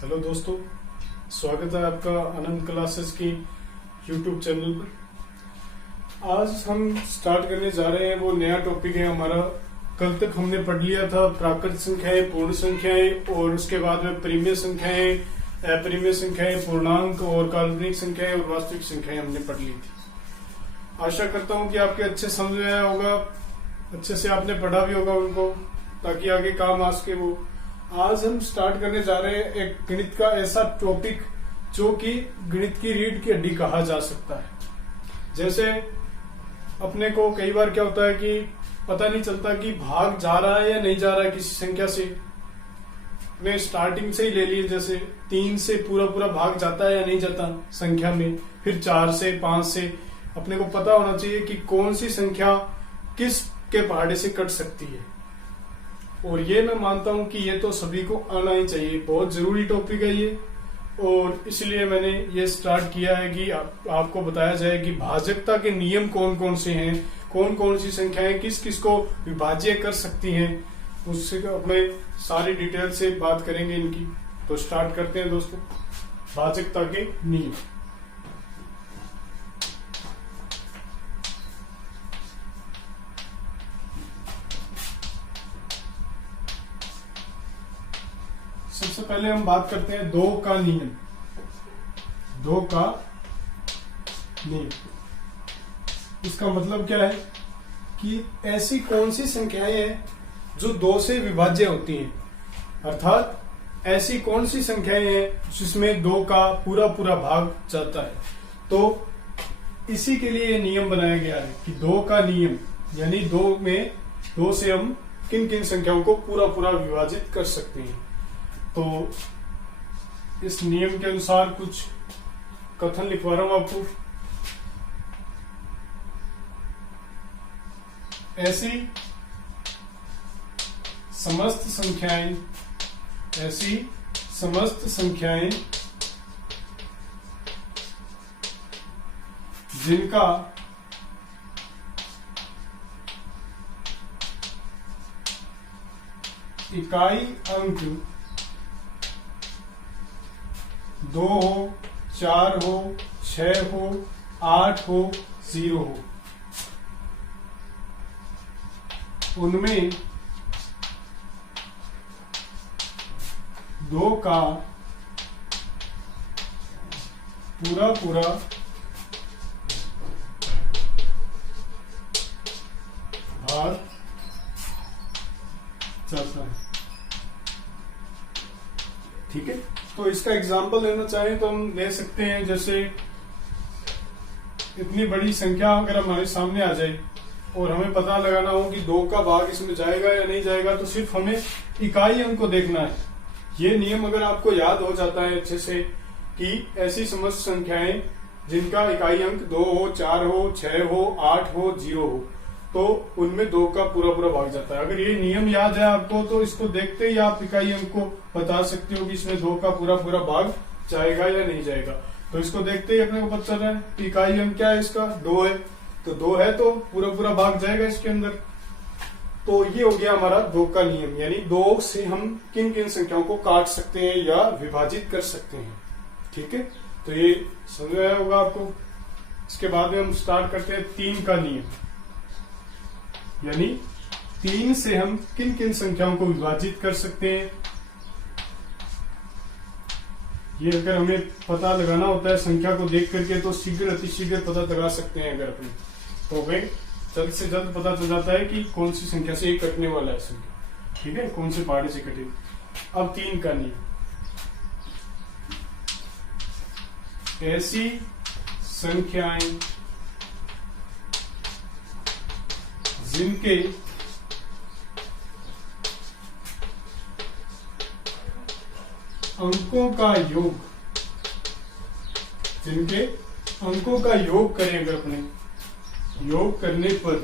Hello दोस्तों, स्वागत है आपका आनंद क्लासेस की यूट्यूब चैनल पर। आज हम स्टार्ट करने जा रहे हैं वो नया टॉपिक है हमारा। कल तक हमने पढ़ लिया था प्राकृत संख्याएं, पूर्ण संख्याएं और उसके बाद में परिमेय संख्याएं, अपरिमेय संख्याएं, पूर्णांक और काल्पनिक संख्याएं और वास्तविक संख्याएं हमने पढ़ ली थी। आशा करता हूं कि आपके अच्छे समझ में आया होगा, अच्छे से आपने पढ़ा भी होगा उनको, ताकि आगे काम आ सके वो। आज हम स्टार्ट करने जा रहे हैं एक गणित का ऐसा टॉपिक जो कि गणित की रीढ़ की हड्डी कहा जा सकता है। जैसे अपने को कई बार क्या होता है कि पता नहीं चलता कि भाग जा रहा है या नहीं जा रहा है किसी संख्या से। मैं स्टार्टिंग से ही ले लिए, जैसे 3 से पूरा पूरा भाग जाता है या नहीं जाता संख्या में, फिर 4 से 5 से। अपने को पता होना चाहिए कि कौन सी संख्या किस के पहाड़े से कट सकती है। और ये मैं मानता हूं कि ये तो सभी को आना ही चाहिए, बहुत जरूरी टॉपिक है ये। और इसलिए मैंने ये स्टार्ट किया है कि आपको बताया जाए कि भाजकता के नियम कौन कौन से हैं, कौन कौन सी संख्याएं किस किस को विभाज्य कर सकती हैं, उससे अपने सारी डिटेल से बात करेंगे इनकी। तो स्टार्ट करते हैं दोस्तों, भाजकता के नियम। सबसे पहले हम बात करते हैं 2 का नियम। 2 का नियम, इसका मतलब क्या है कि ऐसी कौन सी संख्याएं हैं जो 2 से विभाज्य होती हैं, अर्थात ऐसी कौन सी संख्याएं हैं जिसमें 2 का पूरा पूरा भाग जाता है। तो इसी के लिए ये नियम बनाया गया है कि 2 का नियम, यानी 2 से हम किन किन संख्याओं को पूरा पूरा विभाजित कर सकते हैं। तो इस नियम के अनुसार कुछ कथन लिखवा रहा हूं आपको। ऐसी समस्त संख्याएं जिनका इकाई अंक 2 हो, 4 हो, 6 हो, 8 हो, 0 हो, उनमें 2 का पूरा पूरा भाग जाता है। ठीक है, तो इसका एग्जाम्पल लेना चाहें तो हम ले सकते हैं। जैसे इतनी बड़ी संख्या अगर हमारे सामने आ जाए और हमें पता लगाना हो कि 2 का भाग इसमें जाएगा या नहीं जाएगा, तो सिर्फ हमें इकाई अंक को देखना है। ये नियम अगर आपको याद हो जाता है अच्छे से कि ऐसी समस्त संख्याएं जिनका इकाई अंक 2 हो, 4 हो, 6 हो, 8 हो, 0 हो, तो उनमें 2 का पूरा पूरा भाग जाता है। अगर ये नियम याद है आपको तो इसको देखते ही आप इकाई अंक को बता सकते हो कि इसमें 2 का पूरा पूरा भाग जाएगा या नहीं जाएगा। तो इसको देखते ही अपने को पता चल रहा है कि इकाई अंक क्या है, इसका 2 है। तो 2 है तो पूरा पूरा भाग जाएगा इसके अंदर। तो ये हो गया हमारा 2 का नियम, यानी 2 से हम किन किन संख्याओं को काट सकते हैं या विभाजित कर सकते हैं। ठीक है, तो ये समझ आया होगा आपको। इसके बाद में हम स्टार्ट करते हैं 3 का नियम, यानी 3 से हम किन किन संख्याओं को विभाजित कर सकते हैं। ये अगर हमें पता लगाना होता है संख्या को देख करके तो शीघ्र अतिशीघ्र पता लगा सकते हैं। अगर अपने तो हमें जल्द से जल्द पता चल जाता है कि कौन सी संख्या से ये कटने वाला है संख्या। ठीक है, कौन से पहाड़े से कटे। अब 3 का नियम, ऐसी संख्याएं जिनके अंकों का योग करें, अगर अपने योग करने पर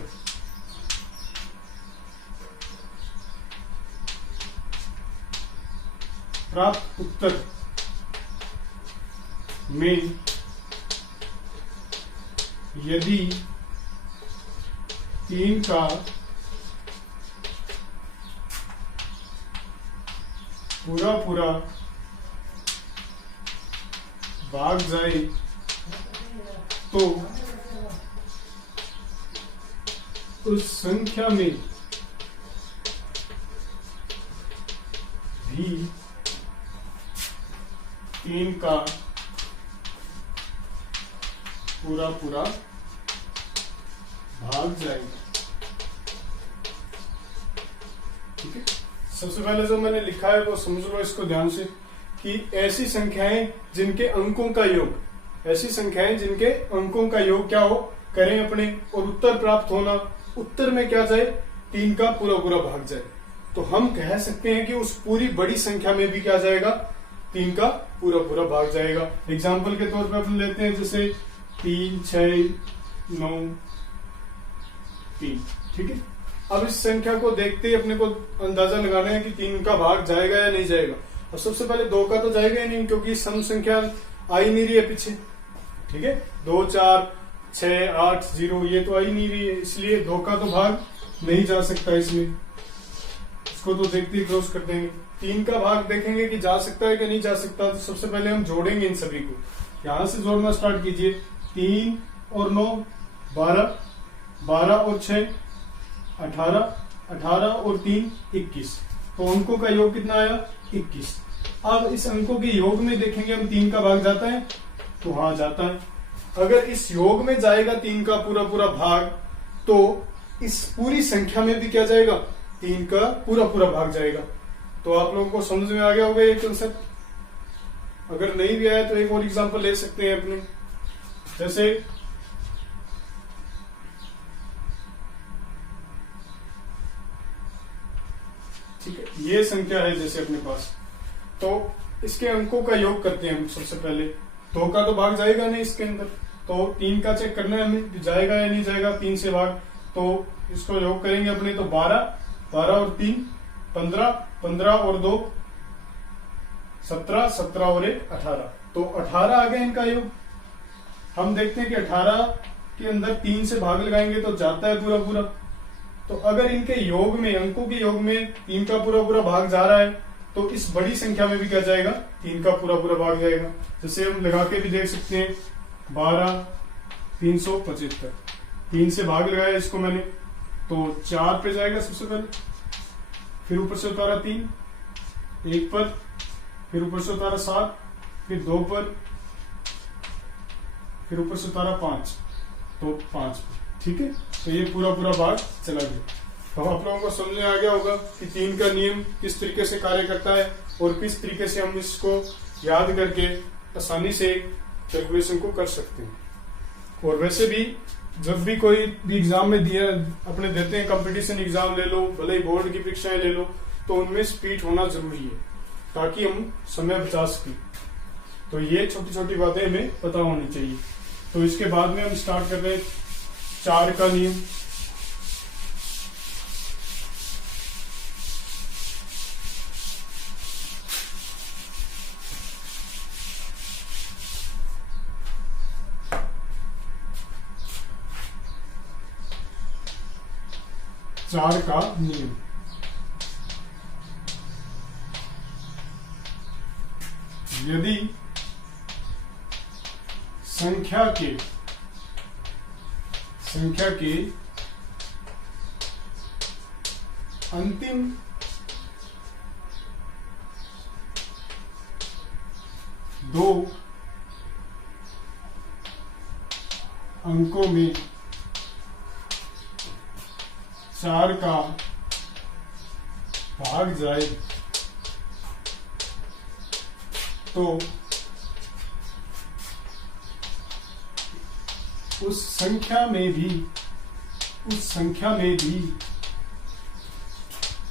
प्राप्त उत्तर में यदि 3 का पूरा पूरा भाग जाए तो उस संख्या में भी 3 का पूरा पूरा भाग जाएगा। ठीक है, सबसे पहले जो मैंने लिखा है वो समझ लो इसको ध्यान से कि ऐसी संख्याएं जिनके अंकों का योग, ऐसी संख्याएं जिनके अंकों का योग क्या हो करें अपने और उत्तर प्राप्त होना, उत्तर में क्या जाए 3 का पूरा पूरा भाग जाए, तो हम कह सकते हैं कि उस पूरी बड़ी संख्या में भी क्या जाएगा 3 का पूरा पूरा भाग जाएगा। एग्जाम्पल के तौर पे अपन लेते हैं जैसे 3, 6, 9, 3। ठीक है, अब इस संख्या को देखते ही अपने को अंदाजा लगाना है कि 3 का भाग जाएगा या नहीं जाएगा। अब सबसे पहले 2 का तो जाएगा ही नहीं क्योंकि सम संख्या आ ही नहीं रही है पीछे। ठीक है, 2, 4, 6, 8, 0 ये तो आ ही नहीं रही है, इसलिए 2 का तो भाग नहीं जा सकता इसमें, इसको तो देखते ही क्रॉस कर देंगे। 3 का भाग देखेंगे कि जा सकता है कि नहीं जा सकता, तो सबसे पहले हम जोड़ेंगे इन सभी को, यहां से जोड़ना स्टार्ट कीजिए। 3 और 9 12, 12 और 6 18, 18 और 3 21, तो अंकों का योग कितना आया 21। अब इस अंकों के योग में देखेंगे हम 3 का भाग जाता है, तो हाँ जाता है। अगर इस योग में जाएगा 3 का पूरा पूरा भाग, तो इस पूरी संख्या में भी क्या जाएगा 3 का पूरा पूरा भाग जाएगा। तो आप लोगों को समझ में आ गया होगा ये कंसेप्ट। अगर नहीं भी आया तो एक और एग्जांपल ले सकते हैं अपने, जैसे ठीक है, ये संख्या है जैसे अपने पास, तो इसके अंकों का योग करते हैं हम। सबसे पहले 2 का तो भाग जाएगा नहीं इसके अंदर, तो 3 का चेक करना है हमें जाएगा या नहीं जाएगा 3 से भाग, तो इसको योग करेंगे अपने, तो 12, 12 और 3 15, 15 और 2 17, 17 और 1 18, तो 18 आ गया इनका योग। हम देखते हैं कि 18 के अंदर 3 से भाग लगाएंगे तो जाता है पूरा पूरा, तो अगर इनके योग में, अंकों के योग में 3 का पूरा पूरा भाग जा रहा है, तो इस बड़ी संख्या में भी क्या जाएगा 3 का पूरा पूरा भाग जाएगा। जैसे हम लगा के भी देख सकते हैं 12 375, 3 से भाग लगाया इसको मैंने, तो 4 पे जाएगा सबसे पहले, फिर ऊपर से उतारा 3, 1 पर, फिर ऊपर से उतारा 7, फिर 2 पर, फिर ऊपर से उतारा 5, तो 5। ठीक है, तो ये पूरा पूरा भाग चला गया। तो आप लोगों को समझ में आ गया होगा कि 3 का नियम किस तरीके से कार्य करता है और किस तरीके से हम इसको याद करके आसानी से कैलकुलेशन को कर सकते हैं। और वैसे भी जब भी कोई भी एग्जाम में दिया अपने देते हैं, कंपटीशन एग्जाम ले लो, भले ही बोर्ड की परीक्षाएं ले लो, तो उनमें स्पीड होना जरूरी है ताकि हम समय बचा सकें। तो ये छोटी छोटी बातें हमें पता होनी चाहिए। तो इसके बाद में हम स्टार्ट कर रहे हैं 4 का नियम। चार का नियम, यदि संख्या के अंतिम दो अंकों में 4 का भाग जाए तो उस संख्या में भी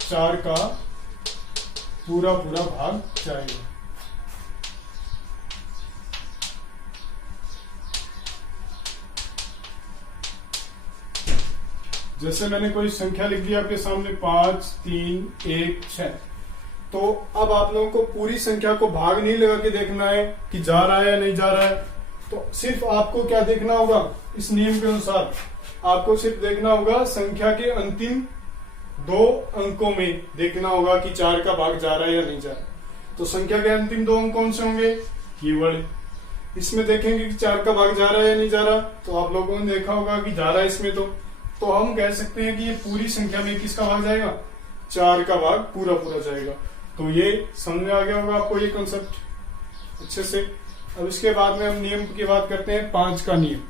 4 का पूरा पूरा भाग जाएगा। जैसे मैंने कोई संख्या लिख दी आपके सामने 5, 3, 1, 6, तो अब आप लोगों को पूरी संख्या को भाग नहीं लगा के देखना है कि जा रहा है या नहीं जा रहा है। तो सिर्फ आपको क्या देखना होगा, इस नियम के अनुसार आपको सिर्फ देखना होगा संख्या के अंतिम 2 अंकों में देखना होगा कि 4 का भाग जा रहा है या नहीं जा रहा है। तो संख्या के अंतिम 2 अंक कौन से होंगे, ये वाले। इसमें देखेंगे कि 4 का भाग जा रहा है या नहीं जा रहा, तो आप लोगों ने देखा होगा कि जा रहा है इसमें। तो हम कह सकते हैं कि ये पूरी संख्या में किसका भाग जाएगा, 4 का भाग पूरा पूरा जाएगा। तो ये समझ में आ गया होगा आपको ये कॉन्सेप्ट अच्छे से। अब इसके बाद में हम नियम की बात करते हैं, 5 का नियम।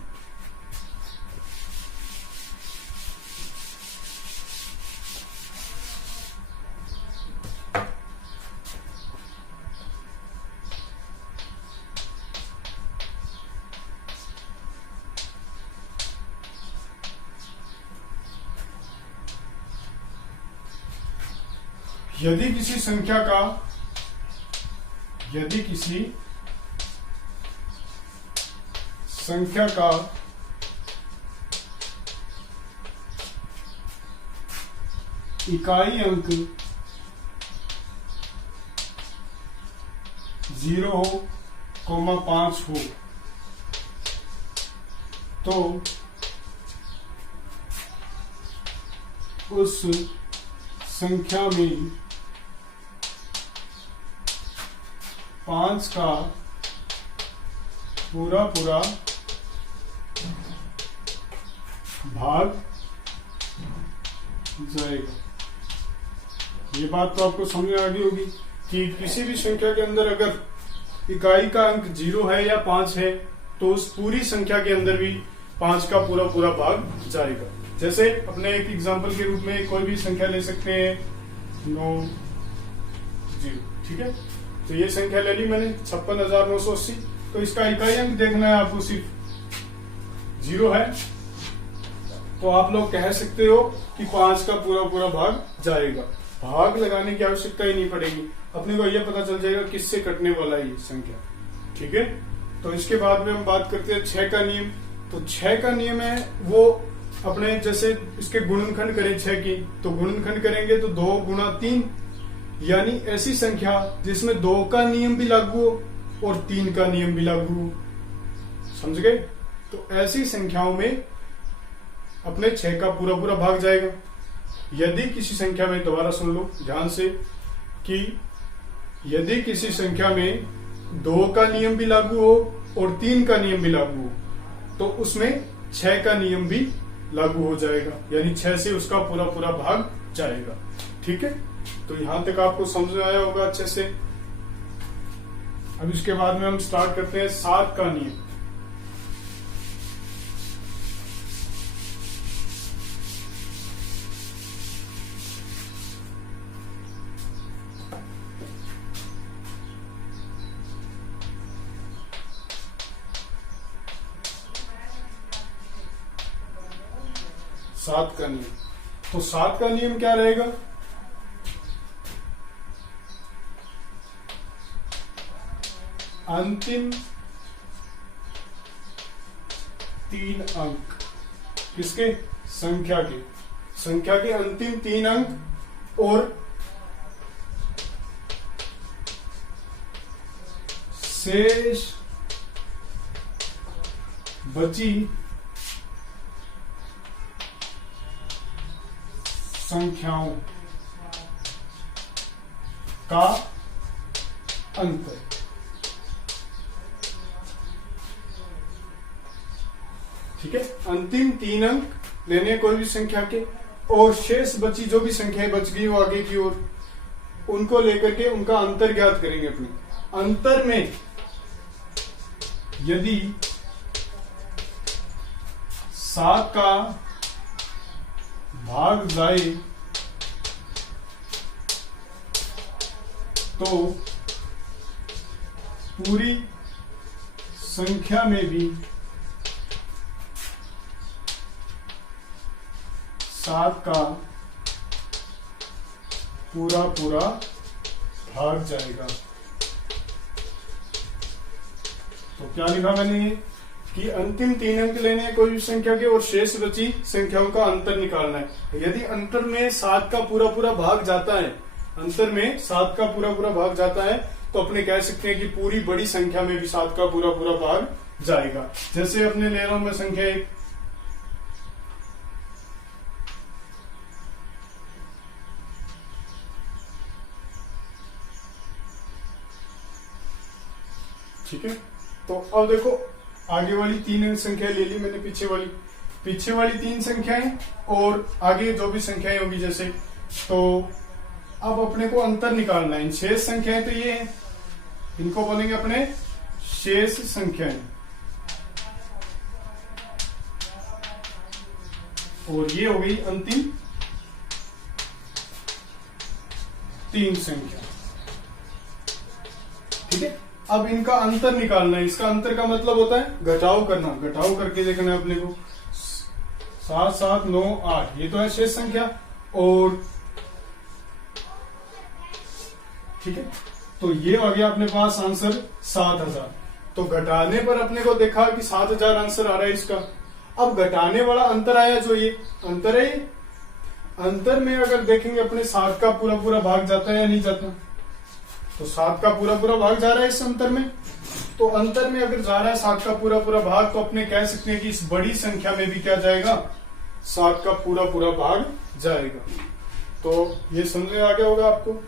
यदि किसी संख्या का इकाई अंक 0 हो, 5 हो, तो उस संख्या में 5 का पूरा पूरा भाग जाएगा। ये बात तो आपको समझ में आ गई होगी कि किसी भी संख्या के अंदर अगर इकाई का अंक 0 है या 5 है, तो उस पूरी संख्या के अंदर भी 5 का पूरा पूरा भाग जाएगा। जैसे अपने एक एग्जांपल के रूप में कोई भी संख्या ले सकते हैं, 9 0, ठीक है। तो ये संख्या ले ली मैंने 56,980। तो इसका इकाई अंक देखना है आपको, सिर्फ 0 है, तो आप लोग कह सकते हो कि 5 का पूरा पूरा भाग जाएगा। भाग लगाने की आवश्यकता ही नहीं पड़ेगी, अपने को यह पता चल जाएगा किससे कटने वाला है ये संख्या, ठीक है। तो इसके बाद में हम बात करते हैं 6 का नियम। तो 6 का नियम है वो अपने, जैसे इसके गुणनखंड करें 6 की, तो गुणनखंड करेंगे तो 2 गुणा 3, यानी ऐसी संख्या जिसमें 2 का नियम भी लागू हो और 3 का नियम भी लागू हो, समझ गए। तो ऐसी संख्याओं में अपने 6 का पूरा पूरा भाग जाएगा। यदि किसी संख्या में, दोबारा सुन लो ध्यान से, कि यदि किसी संख्या में 2 का नियम भी लागू हो और 3 का नियम भी लागू हो, तो उसमें 6 का नियम भी लागू हो जाएगा, यानी 6 से उसका पूरा पूरा भाग जाएगा, ठीक है। तो यहां तक आपको समझ में आया होगा अच्छे से। अब इसके बाद में हम स्टार्ट करते हैं 7 का नियम। सात का नियम। तो 7 का नियम क्या रहेगा, अंतिम 3 अंक किसके, संख्या के अंतिम 3 अंक और शेष बची संख्याओं का अंतर। ठीक है, अंतिम 3 अंक लेने कोई भी संख्या के, और शेष बची जो भी संख्याएं बच गई हो आगे की ओर, उनको लेकर के उनका अंतर ज्ञात करेंगे। अपने अंतर में यदि 7 का भाग जाए तो पूरी संख्या में भी 7 का पूरा पूरा भाग जाएगा। तो क्या लिखा मैंने ये कि अंतिम 3 अंक लेने हैं कोई भी संख्या के और शेष बची संख्याओं का अंतर निकालना है। यदि अंतर में 7 का पूरा पूरा भाग जाता है, अंतर में 7 का पूरा पूरा भाग जाता है, तो अपने कह सकते हैं कि पूरी बड़ी संख्या में भी 7 का पूरा पूरा भाग जाएगा। जैसे अपने ले रहा हूं मैं संख्या 1, ठीक है, तो अब देखो आगे वाली 3 अंक संख्या ले ली मैंने, पीछे वाली 3 संख्याएं और आगे जो भी संख्याएं होगी जैसे, तो अब अपने को अंतर निकालना है। शेष संख्याएं तो ये है, इनको बोलेंगे अपने शेष संख्याएं, और ये हो गई अंतिम 3 संख्या। ठीक है, अब इनका अंतर निकालना है। इसका अंतर का मतलब होता है घटाव करना, घटाव करके देखना है अपने को। 7 7 9 8 ये तो है शेष संख्या, और ठीक है, तो ये आ गया अपने पास आंसर 7000। तो घटाने पर अपने को देखा कि 7000 आंसर आ रहा है इसका। अब घटाने वाला अंतर आया, जो ये अंतर है, अंतर में अगर देखेंगे अपने 7 का पूरा पूरा भाग जाता है या नहीं जाता, तो 7 का पूरा पूरा भाग जा रहा है इस अंतर में। तो अंतर में अगर जा रहा है 7 का पूरा पूरा भाग, तो अपने कह सकते हैं कि इस बड़ी संख्या में भी क्या जाएगा, 7 का पूरा पूरा भाग जाएगा। तो ये समझ में आ गया होगा आपको।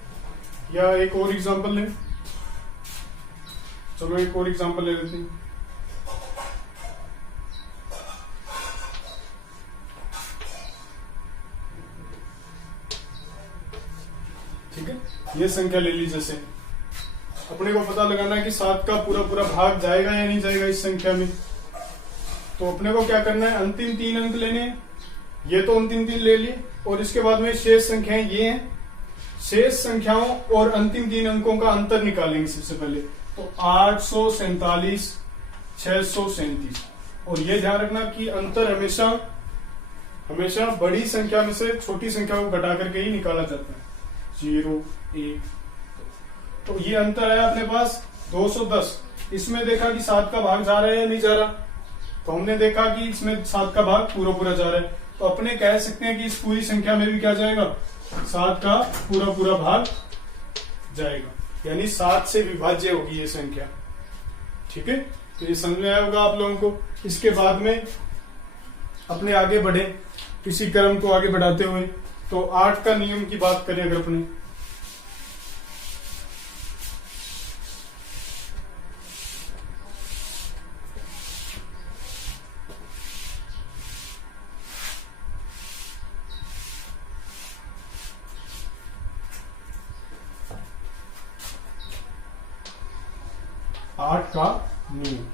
या एक और एग्जांपल लें, चलो एक और एग्जांपल ले लेते हैं। ठीक है, ये संख्या ले ली, जैसे अपने को पता लगाना है कि 7 का पूरा पूरा भाग जाएगा या नहीं जाएगा इस संख्या में। तो अपने को क्या करना है, अंतिम 3 अंक लेने हैं। ये तो अंतिम 3 ले लिए, और इसके बाद में शेष संख्याएं ये हैं। शेष संख्याओं और अंतिम 3 अंकों का अंतर निकालेंगे सबसे पहले। तो 847 637, और ये ध्यान रखना कि अंतर हमेशा बड़ी संख्या में से छोटी संख्या को घटा करके ही निकाला जाता है। 0 1, तो ये अंतर है अपने पास 210। इसमें देखा कि 7 का भाग जा रहा है या नहीं जा रहा, तो हमने देखा कि इसमें 7 का भाग पूरा पूरा जा रहा है। तो अपने कह सकते हैं कि इस पूरी संख्या में भी क्या जाएगा, 7 का पूरा पूरा भाग जाएगा, यानी 7 से विभाज्य होगी ये संख्या। ठीक है, तो ये समझ में आया होगा आप लोगों को। इसके बाद में अपने आगे बढ़े, इसी क्रम को आगे बढ़ाते हुए, तो 8 का नियम की बात करें अगर अपने, आठ का नियम।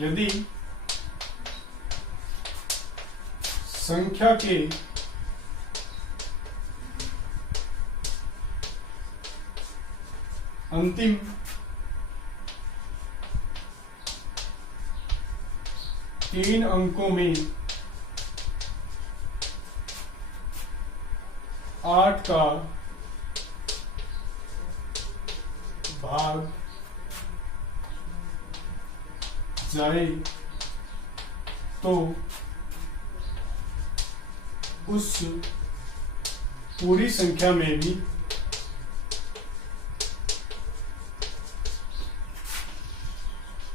यदि संख्या के अंतिम 3 अंकों में 8 का भाग जाए, तो उस पूरी संख्या में भी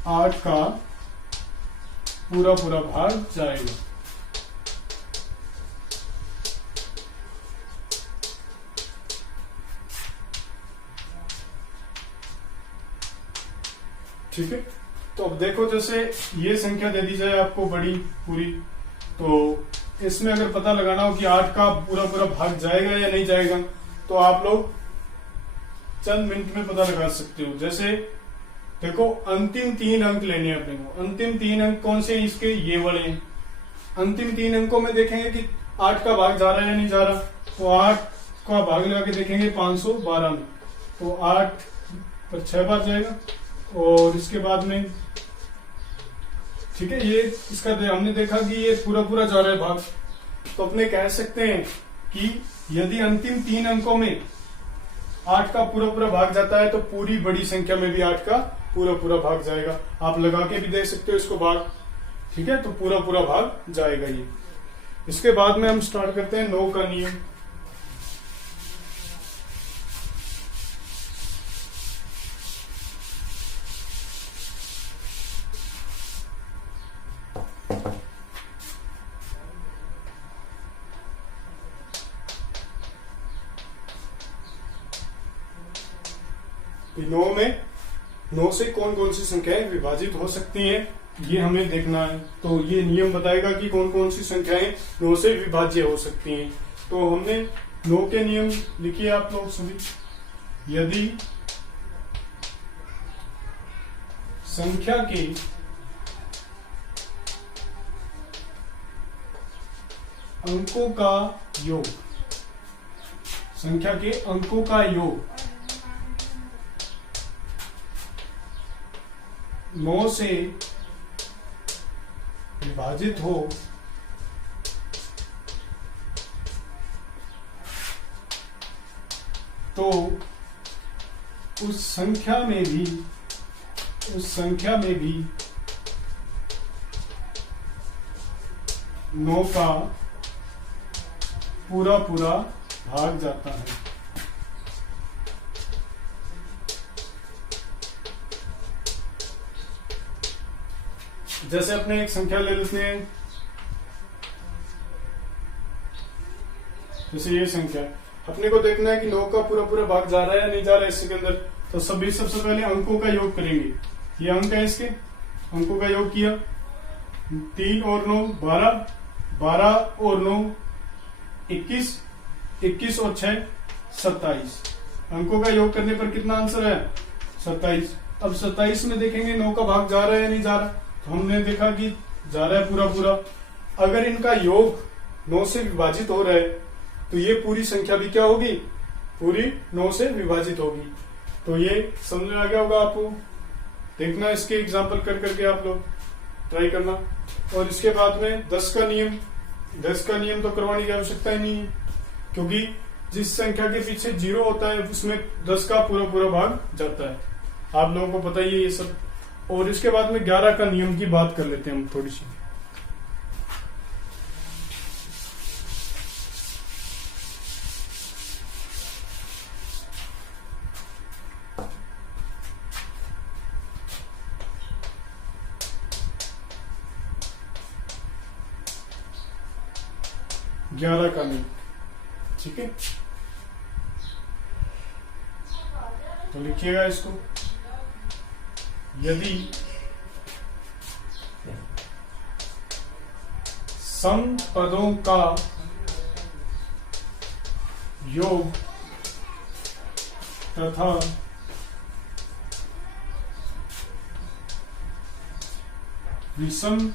8 का पूरा पूरा भाग जाएगा। ठीक है, तो अब देखो जैसे ये संख्या दे दी जाए आपको बड़ी पूरी, तो इसमें अगर पता लगाना हो कि 8 का पूरा पूरा भाग जाएगा या नहीं जाएगा, तो आप लोग चंद मिनट में पता लगा सकते हो। जैसे देखो अंतिम 3 अंक लेने हैं अपने को। अंतिम 3 अंक कौन से, इसके ये वाले हैं। अंतिम 3 अंकों में देखेंगे कि 8 का भाग जा रहा है या नहीं जा रहा, तो 8 का भाग लगा के देखेंगे 512 में, तो 8 पर 6 बार जाएगा। और इसके बाद में ठीक है, ये इसका हमने देखा कि ये पूरा पूरा जा रहा है भाग, तो अपने कह सकते हैं कि यदि अंतिम 3 अंकों में 8 का पूरा पूरा भाग जाता है, तो पूरी बड़ी संख्या में भी 8 का पूरा पूरा भाग जाएगा। आप लगा के भी दे सकते हो इसको भाग। ठीक है, तो पूरा पूरा भाग जाएगा ये। इसके बाद में हम स्टार्ट करते हैं 9 का नियम। 9 से कौन कौन सी संख्याएं विभाजित हो सकती हैं, ये हमें देखना है। तो ये नियम बताएगा कि कौन कौन सी संख्याएं 9 से विभाज्य हो सकती हैं। तो हमने 9 के नियम लिखिए आप लोग सभी। यदि संख्या के अंकों का योग, संख्या के अंकों का योग 9 से विभाजित हो तो उस संख्या में भी 9 का पूरा भाग जाता है। जैसे अपने एक संख्या ले लेते हैं, जैसे ये संख्या अपने को देखना है कि 9 का पूरा भाग जा रहा है या नहीं जा रहा है इसके अंदर। तो सबसे पहले अंकों का योग करेंगे। ये अंक है, इसके अंकों का योग किया, 3 और 9 12, 12 और 9 21, 21 और 6 27। अंकों का योग करने पर कितना आंसर है? 27। अब 27 में देखेंगे 9 का भाग जा रहा है या नहीं जा रहा। तो हमने देखा कि जा रहा है पूरा। अगर इनका योग 9 से विभाजित हो रहा है तो ये पूरी संख्या भी क्या होगी? पूरी 9 से विभाजित होगी। तो ये समझ में आ गया होगा आपको। देखना इसके एग्जाम्पल कर करके आप लोग ट्राई करना। और इसके बाद में 10 का नियम तो करवाने की आवश्यकता ही नहीं है, क्योंकि जिस संख्या के पीछे 0 होता है उसमें 10 का पूरा भाग जाता है। आप लोगों को पता ही है ये सब। और इसके बाद में 11 का नियम की बात कर लेते हैं हम थोड़ी सी। ग्यारह का नियम, ठीक है। तो लिखिएगा इसको। यदि सम पदों का योग तथा विषम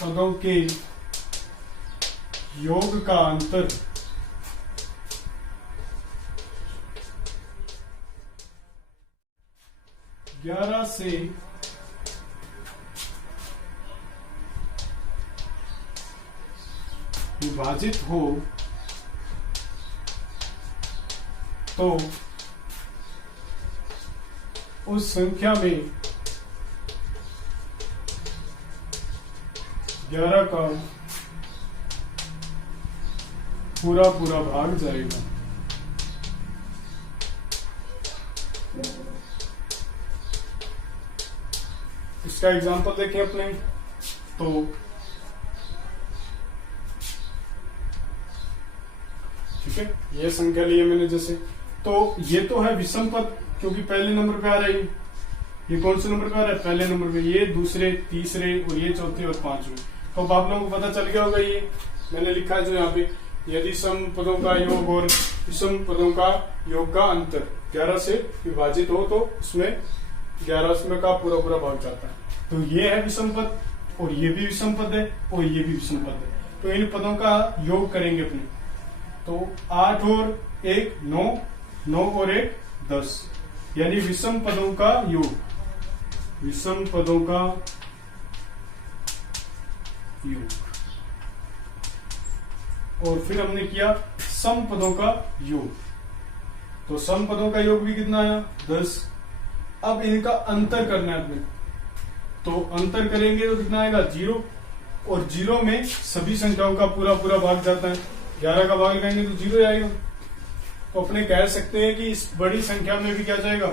पदों के योग का अंतर 11 से विभाजित हो तो उस संख्या में 11 का पूरा भाग जाएगा। इसका एग्जांपल देखें अपने। तो ठीक है, ये संख्या ली है मैंने जैसे। तो ये तो है विषम पद, क्योंकि पहले नंबर पे आ रहा है। ये कौन से नंबर पे आ रहा है? पहले नंबर पे। ये दूसरे, तीसरे और ये चौथे और पांचवें। तो अब आप लोगों को पता चल गया होगा। ये मैंने लिखा है जो यहाँ पे, यदि सम पदों का योग और विषम पदों का योग का अंतर 11 से विभाजित हो तो उसमें 11 का पूरा भाग जाता है। तो ये है विषम पद, और ये भी विषम पद है, और ये भी विषम पद है। तो इन पदों का योग करेंगे अपने। तो 8 और 1 9, 9 और 1 10, यानी विषम पदों का योग, विषम पदों का योग। और फिर हमने किया सम पदों का योग। तो सम पदों का योग भी कितना आया? 10। अब इनका अंतर करना है अपने। तो अंतर करेंगे तो कितना आएगा? 0। और 0 में सभी संख्याओं का पूरा भाग जाता है। 11 का भाग लगाएंगे तो 0 आएगा। तो अपने कह सकते हैं कि इस बड़ी संख्या में भी क्या जाएगा?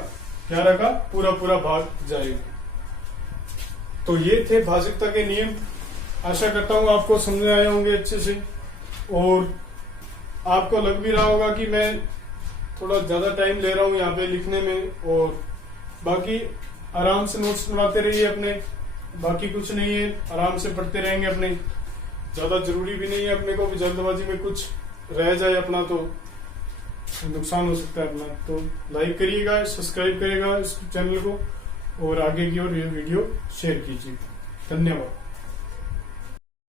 11 का पूरा भाग जाएगा। तो ये थे भाजकता के नियम। आशा करता हूं आपको समझ में आए होंगे अच्छे से, और आपको लग भी रहा होगा कि मैं थोड़ा ज्यादा टाइम ले रहा हूँ यहाँ पे लिखने में, और बाकी आराम से नोट्स बनाते रहिए अपने, बाकी कुछ नहीं है, आराम से पढ़ते रहेंगे अपने। ज्यादा जरूरी भी नहीं है अपने को भी जल्दबाजी में कुछ रह जाए अपना तो नुकसान हो सकता है अपना। तो लाइक करिएगा, सब्सक्राइब करिएगा इस चैनल को, और आगे की ओर वीडियो शेयर कीजिए। धन्यवाद।